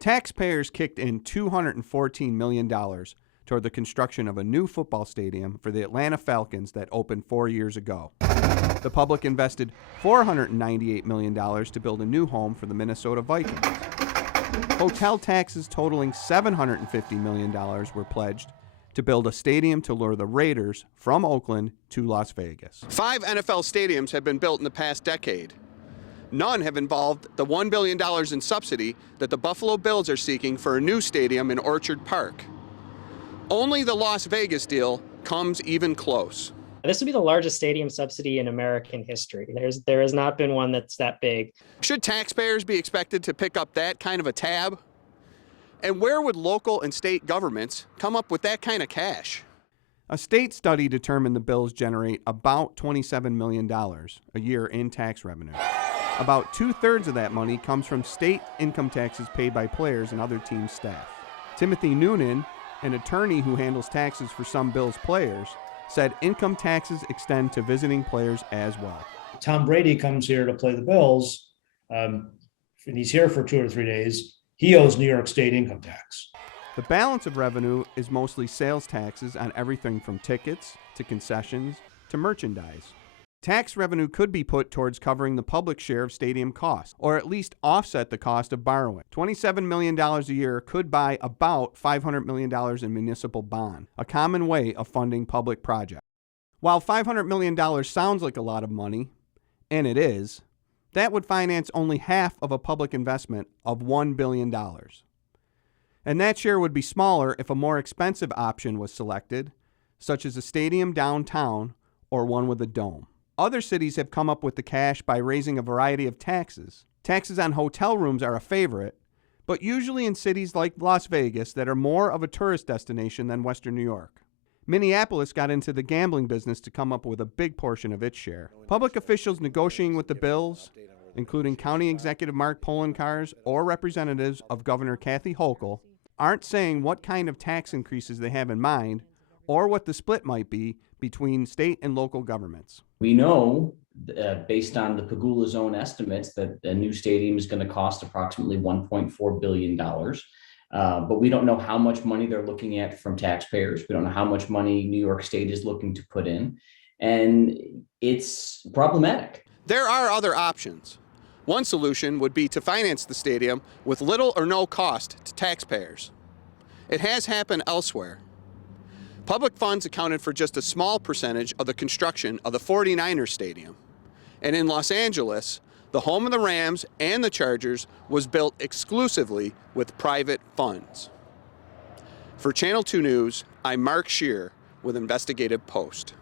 Taxpayers kicked in $214 million toward the construction of a new football stadium for the Atlanta Falcons that opened 4 years ago. The public invested $498 million to build a new home for the Minnesota Vikings. Hotel taxes totaling $750 million were pledged to build a stadium to lure the Raiders from Oakland to Las Vegas. 5 NFL stadiums have been built in the past decade. None have involved the $1 billion in subsidy that the Buffalo Bills are seeking for a new stadium in Orchard Park. Only the Las Vegas deal comes even close. This would be the largest stadium subsidy in American history. There has not been one that's that big. Should taxpayers be expected to pick up that kind of a tab? And where would local and state governments come up with that kind of cash? A state study determined the bills generate about $27 million a year in tax revenue. About 2/3 of that money comes from state income taxes paid by players and other team staff. Timothy Noonan, an attorney who handles taxes for some Bills players, said income taxes extend to visiting players as well. Tom Brady comes here to play the Bills, and he's here for 2 or 3 days. He owes New York State income tax. The balance of revenue is mostly sales taxes on everything from tickets to concessions to merchandise. Tax revenue could be put towards covering the public share of stadium costs, or at least offset the cost of borrowing. $27 million a year could buy about $500 million in municipal bond, a common way of funding public projects. While $500 million sounds like a lot of money, and it is, that would finance only half of a public investment of $1 billion. And that share would be smaller if a more expensive option was selected, such as a stadium downtown or one with a dome. Other cities have come up with the cash by raising a variety of taxes. Taxes on hotel rooms are a favorite, but usually in cities like Las Vegas that are more of a tourist destination than Western New York. Minneapolis got into the gambling business to come up with a big portion of its share. Public officials negotiating with the Bills, including County Executive Mark Poloncarz or representatives of Governor Kathy Hochul, aren't saying what kind of tax increases they have in mind or what the split might be between state and local governments. We know, based on the Pagula Zone estimates, that a new stadium is going to cost approximately $1.4 billion. But we don't know how much money they're looking at from taxpayers. We don't know how much money New York State is looking to put in. And it's problematic. There are other options. One solution would be to finance the stadium with little or no cost to taxpayers. It has happened elsewhere. Public funds accounted for just a small percentage of the construction of the 49ers Stadium. And in Los Angeles, the home of the Rams and the Chargers was built exclusively with private funds. For Channel 2 News, I'm Mark Scheer with Investigative Post.